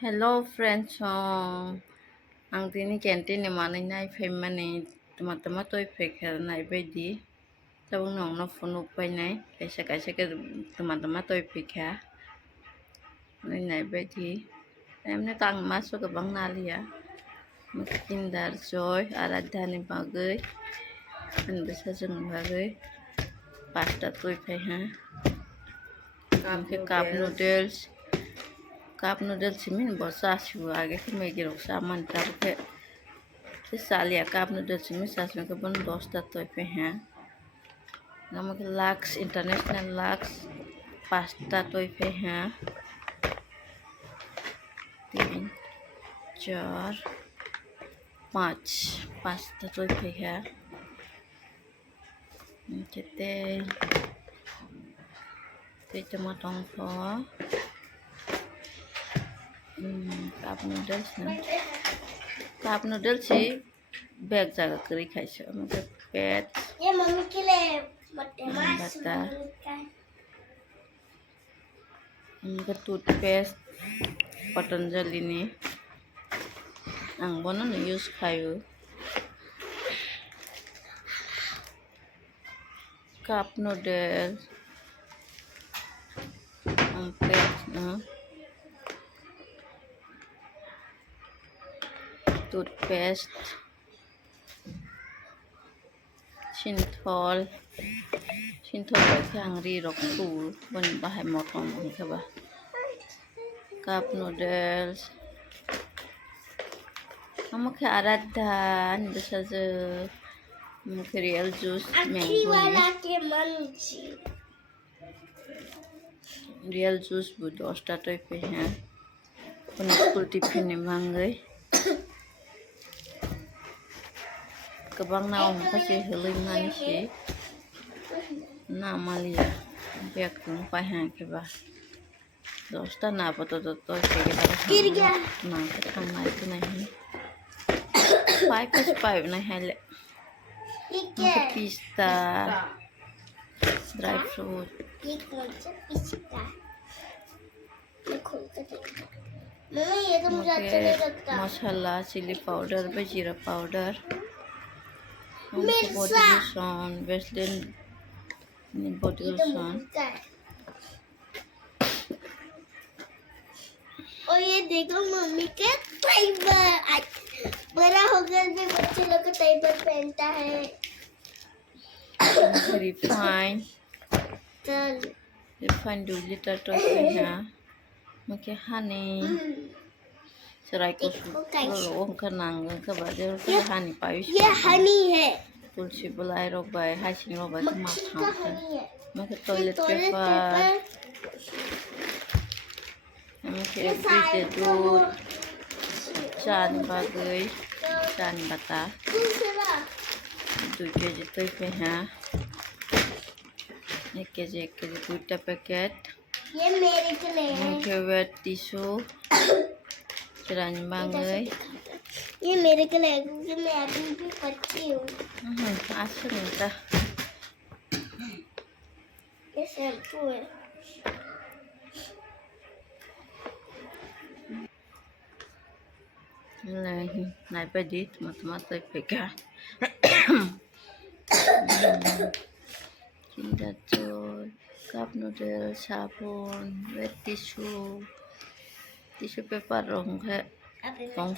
Hello friends, ang tini canteen ni mana nai fem mani teman-teman toy fek nai baidi tabung nong no phone pai nai kaisa ke teman-teman toy fek ha nai baidi emne tang masuk ke bang nalia Kinder Joy Aradha ni bagai an bisa jeng bagai pasta toy fek ha cup noodles min bosa siwa आगे के Maggi रोक सामान तब के सालिया cup noodles min सास में के बन 10 तो पे हैं नमक लक्स इंटरनेशनल लक्स पास्ता तो पे हैं 3 4 5 पास्ता तो पे है kita tomatong po cup noodles sih bag jaga kiri kaisa मतलब पेट ये मम्मी के लिए बता उनका toothpaste Patanjali ni ang bono no use kayo cup noodles ang pet no toothpaste Sinthol yang ri rok sul bon bahay motong ka ba cup noodles Amak Aradha bisa je real juice mango वाला के मंची real juice bu 10 ta toy pe ha kono school tiffin ni mangai kabang naong kasi huling mani si na malia biak kung pa ha ke ba 10 ta na pato to toy pe गिर गया na ka thang mai tu nahi 5 nahi le ठीक Maka है pista dry fruit ये कौन सा पिस्ता मैं खोल कर देखता मम्मी ये तो मुझे अच्छा नहीं लगता masala chili powder ba jeera powder मिर्चा body lotion Vaseline body ये तो lotion मम्मी का है और ये देखो मम्मी के टाइबर बड़ा हो गया भी बच्चे लोग का टाइबर पहनता है refined चल 2 liter to ha make honey serai ko lo ka nang ka ba de ka honey pa ये हनी है tulsi bulai ro bai hai sing ro bai ma मक्खी thang का हनी है make ये toilet toilet paper paper make ये सारे दूध chan bagai chan bata दूसरा 2 kg toy pe ha 1 kg 2 packet ये मेरे के लिए है make wet tissue Kiran bangai ये मेरे के लिए है, क्योंकि मैं अभी भी बच्ची हूँ asal dah ये शैम्पू है Lahi, naik padi, teman-teman saya pegang. Kinder Joy, cup noodle, sabun, wet tissue paper rong kayak अभी rong